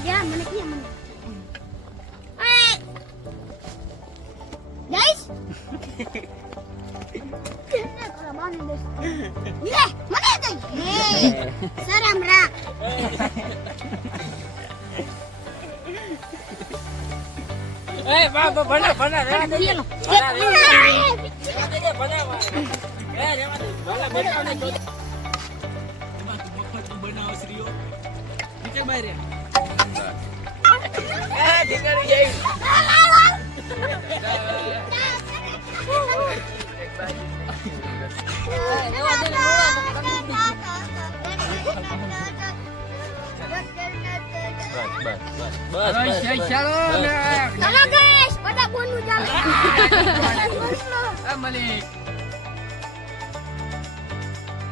ધ્યાન મને કે મને ગાઈસ કેને કરો માને દે લે મને દે શરમ રાખ એ બાબા ભણા ભણા રેવા દે ભણા એ રેવા દે ભલા બનાવને જો એમાં તું મફત બનાવ શ્રીઓ નીચે બહાર રે એ ઠીકરી જઈ બસ ચાલો ચાલો ગાઈસ બધા બોલવું ચાલે મલિક